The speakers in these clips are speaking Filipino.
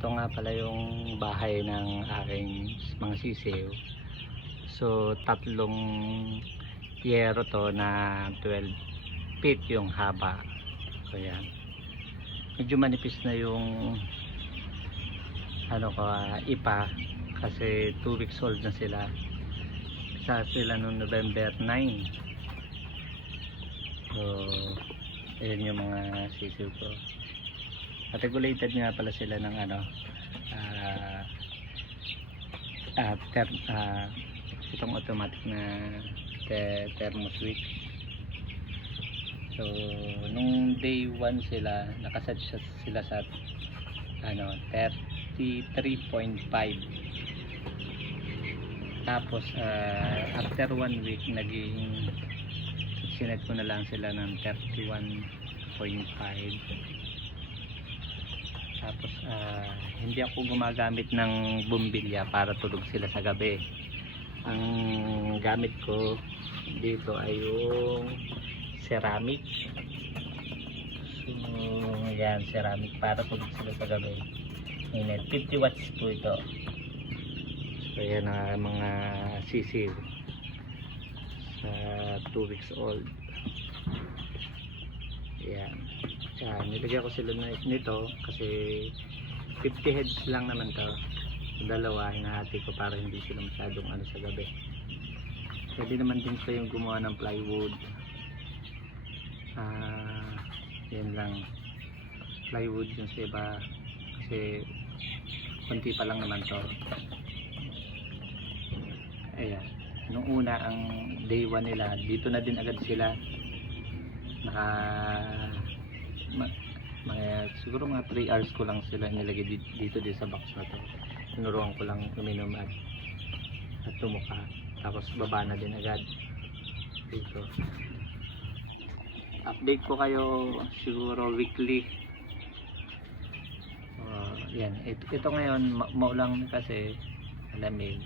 Ito nga pala yung bahay ng aking mga sisiw. So tatlong yero to na 12 feet yung haba. So yan. Medyo manipis na yung ipa kasi 2 weeks old na sila. Isa sila noong November 9. So ayan yung mga sisiw ko. Regulated nga pala sila ng itong automatic na thermo switch. So nung day 1 sila nakaset sila sa 33.5. Tapos after 1 week naging sinet ko na lang sila ng 31.5. Tapos hindi ako gumagamit ng bumbilya para tulog sila sa gabi. Ang gamit ko dito ay yung ceramic. So yan, ceramic para tulog sila sa gabi. Init, 50 watts po ito. So yan ang mga sisiw sa 2 weeks old. Yan. Nilagyan ko sila nito kasi 50 heads lang naman to. Dalawa hinahati ko para hindi sila masyadong sa gabi. Pwede naman din sa yung gumawa ng plywood. Yan lang, plywood yung sa iba kasi konti pa lang naman to. Ayan, nung una ang day 1 nila dito na din agad sila siguro mga 3 hours ko lang sila nilagay dito sa box na to. Tinuruan ko lang uminom at tumuka, tapos baba na din agad dito. Update ko kayo siguro weekly. Yan, ito ngayon maulang kasi malamig,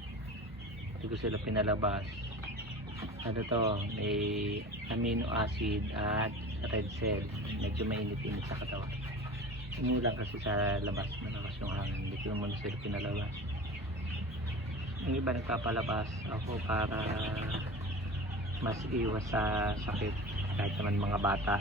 hindi ko sila pinalabas. May amino acid at red cell, medyo mainit-init sa katawan. Umulan kasi sa labas, malakas yung hangin, hindi ko muna sila pinalabas. Yung iba nagpapalabas ako para mas iwas sa sakit, kahit naman mga bata.